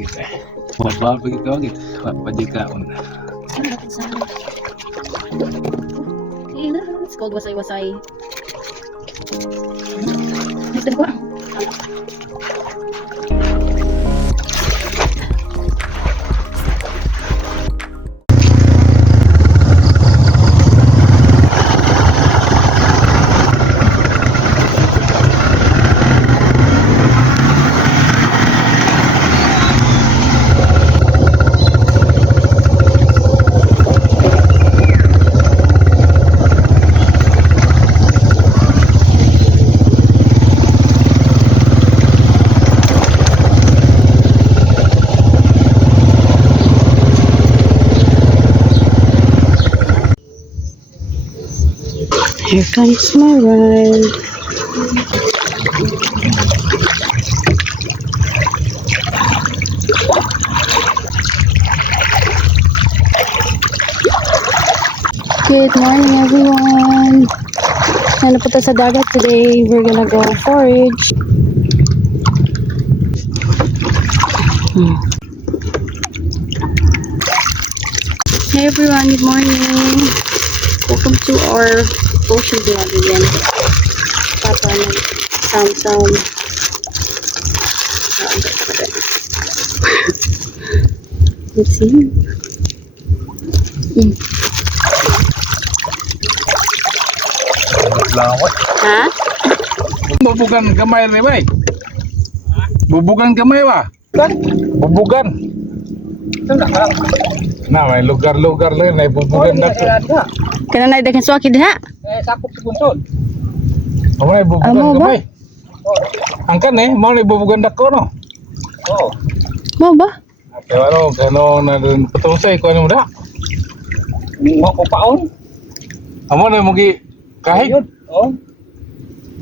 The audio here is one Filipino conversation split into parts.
wagets eh. Bawal pagi ka wagets. Pajikaon. It's called wasay-wasay. Ito ba? Here comes my ride. Good morning, everyone. Nanapunta sa dagat today. We're gonna go forage. Hey everyone, good morning. Welcome to our ocean vlog again. Papa some let's see. Lawat. Ha? Bubugan gamay ni bay. Bubugan gamay ba? Bubugan. Nah, may lugar-lugar lang na bubugan na. Kana na dagan suwaki diha? Sakop sa buntod. Amo na bubugan Amo ba? gamay. Angkan mau na bubugan dako no. Oo. Mo ba? Pero kano na patungsay ko ano da. Mo ko paon. Amo na mugi kahig. Oo.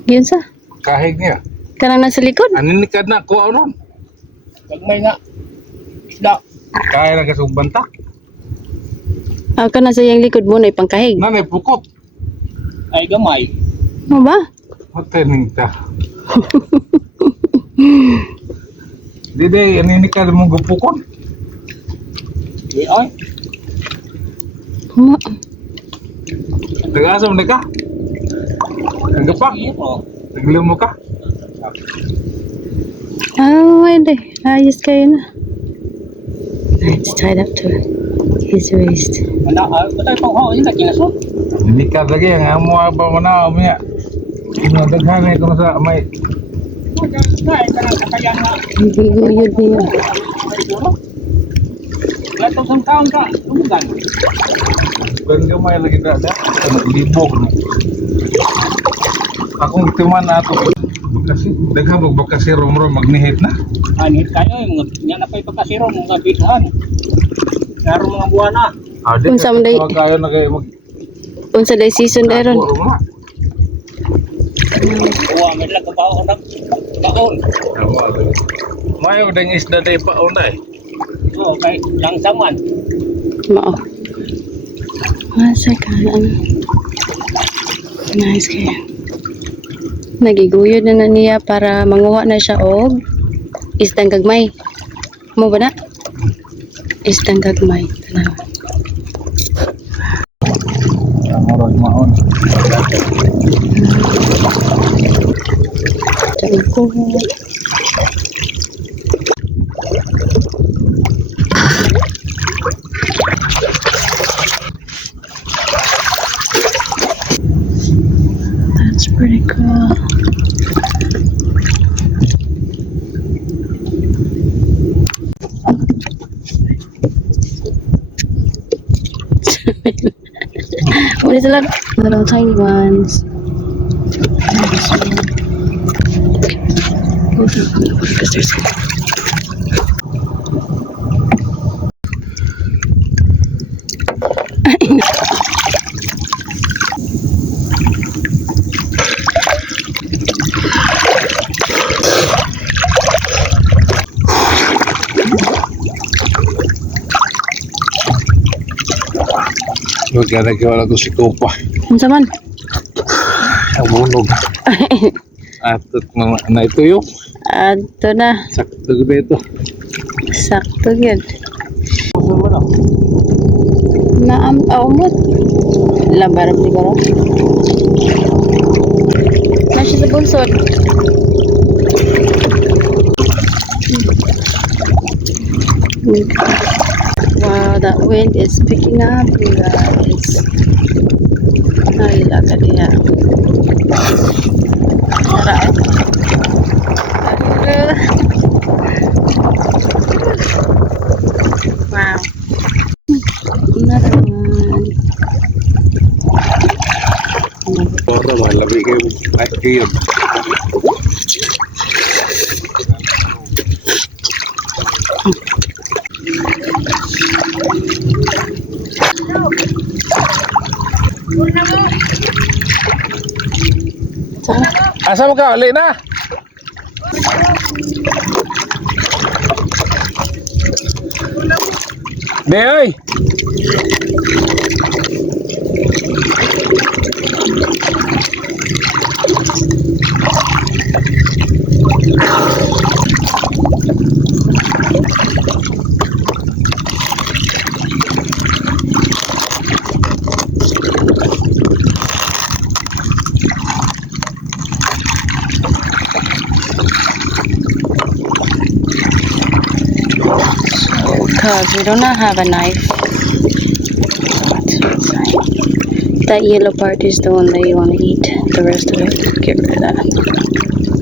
Yun sa? Kahig niya. Kana na sa likod? Anin ni kad na ko ano? Gagmay nga. Isda. Kaya na kasubanta. Kana sa iyang likod mo na ipangkahig. Nanay pukot. Ay gamay. Mo ba? Matening ta. Dede anin ni kad mo gupukon. Di ay. Mo. Tagasam na ka. Nagapak. Oo. Naglim mo ka. Hindi. Ayos kayo na. It's tied up to his waist. Ana, patay pang ho, ina kinaso. Hindi ka lagi ang amo ba mo na umiya. Daghan ay kung sa may Ay, kanang kakayan nga. Hindi guyod niya. Lato sa taon ka, tumugan. bukan gamay lagi dada. Ano libog no. Akong timan ato bakasi daghan og bakasi rom-rom magnihit na. Anit kayo, mga nya na pa'y pagkasiro, mga bighan. Naro mga buwan na. Ade Unsa man day? kayo na kay mag Unsa day season daron? Uwa, may lang kabaon na. Kaon. Mayo dang isda day pa unay. Oo, kay langsaman. Mao. Asa ka ano? Nice kaya. Nagiguyod na niya para manguha na siya og isdang gagmay. Mo ba na? Isdang gagmay. Tanaw. Amorog maon. Tayo ko. That's pretty cool. What is it? Little tiny ones. Because there's Magkana kiwala ko si Kopa. Unsa man? Amunog. Atot na ito yung Ato na. sakto ba ito? Sakto yun. Puso mo na. Umot. Labarap siguro. Nasa sa bunsod. Wow, that wind is picking up, you guys. Ay, LYKA dia. Sarap. Wow. Another one. Para malabi kayo. Ay, kayo. Asa mo ka? Uli na! Be, oy! Because we do not have a knife. That yellow part is the one that you want to eat. The rest of it, get rid of that.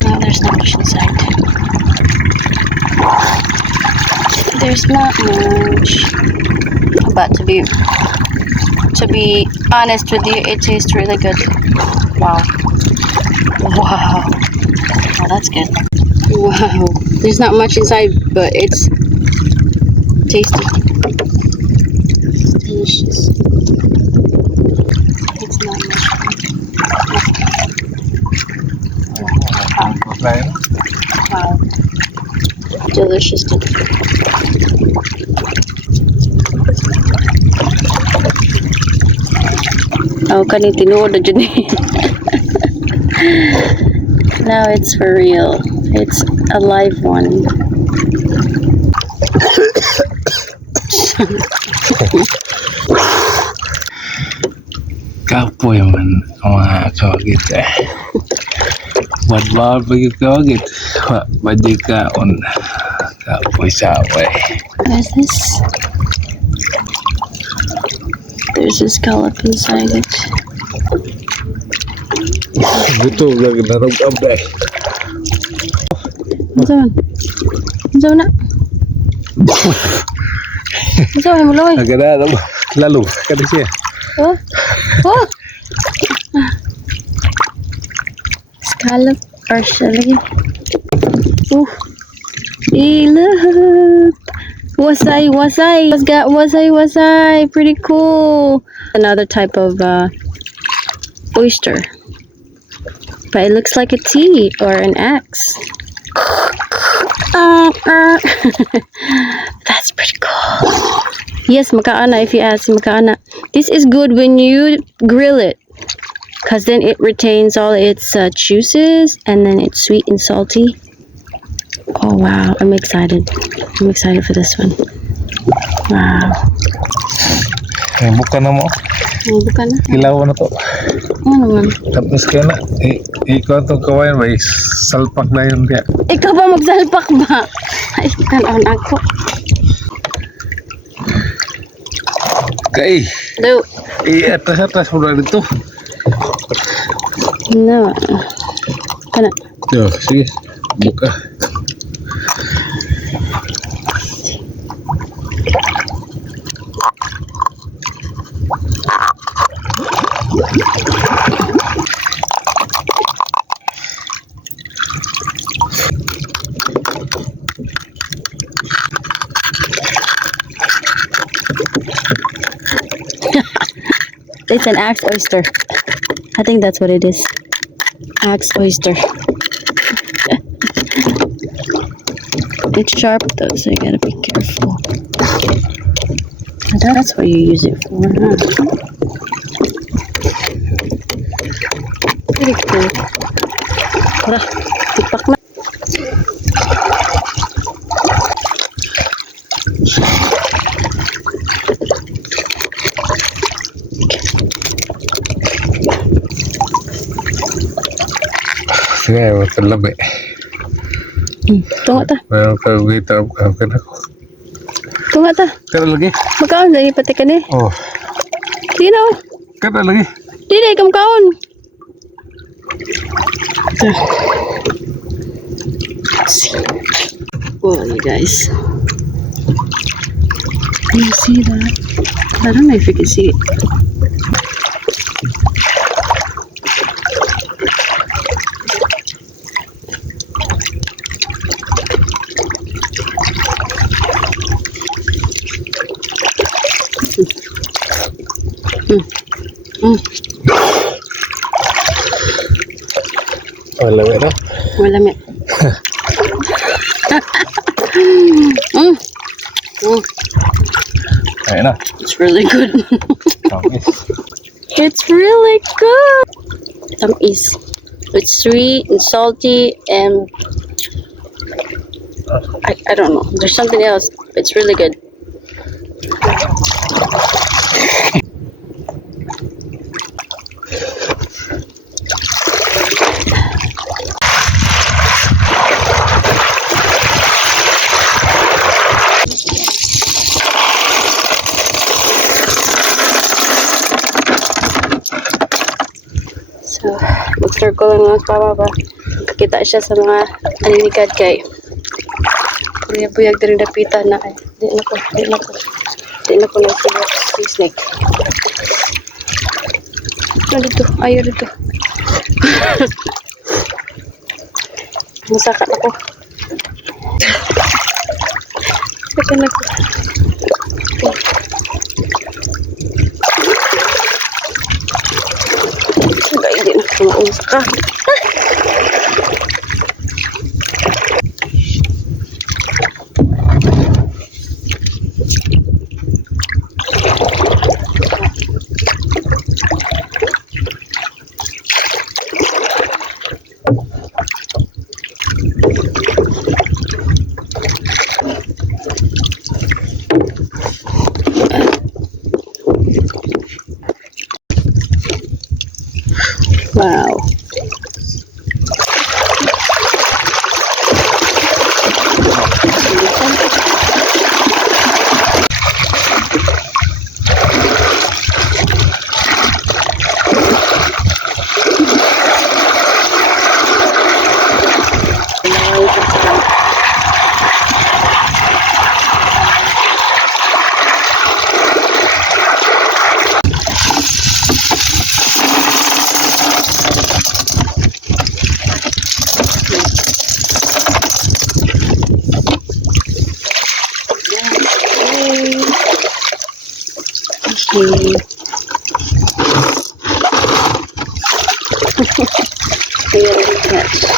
No, there's not much inside. There's not much. But to be honest with you, it tastes really good. Wow. Wow. Oh, that's good. Wow. There's not much inside, but it's tasty. Delicious. It's not much. Wow. Delicious. Oh, kani tinuod na dyan eh. Now it's for real. It's a live one. Kapoy man mga kawagit eh. Bad-bad bagi kawagit. Badi ka on kapoy saway. What is this? There's a scallop inside it. Betul lagi narog abay. Ano na? Ano mo loy? Agad na lalu kada siya. Oh. Oh. Scallop or siya lagi. Look. Wasai. It's got wasai. Pretty cool. Another type of oyster. But it looks like a T or an X. That's pretty cool. Yes, makaana if you ask makaana. This is good when you grill it. Because then it retains all its juices and then it's sweet and salty. Oh wow, I'm excited. I'm excited for this one. Wow. Bukan na mo. Bukan na. Ilaw na to. Ano naman? Tapos kaya na. Ikaw itong kawayan ba? Salpak na yun kaya. Ikaw ba magsalpak ba? Ay, kanon ako. Kay. No. Atas mo na dito. No. Kana. Yo, sige. Buka. It's an axe oyster. I think that's what it is. Axe oyster. It's sharp though, so you gotta be careful. That's what you use it for, huh? Pretty cool. Tara, tipak na. Sige, matalabi. Tunga ta. Meron ka kita ka na ko. Tunga ta. Kada lagi. Makaon lagi pati ka ni. Oh, Di na. kada lagi. Di na ikam kaon. Well, you guys. Do you see that? I don't know if you can see it. Wala na. Wala me. Ayun na. It's really good. Tamis. It's really good. Tamis. It's sweet and salty and I don't know. There's something else. It's really good. So, mag-circle lang sa pababa. Kita siya sa mga aninigad kay buyag din dapitan na ay di na ko na si snake. Ayaw dito. Masaka ako. Saka na ko. Hindi na ko mausaka. Wow. Very much.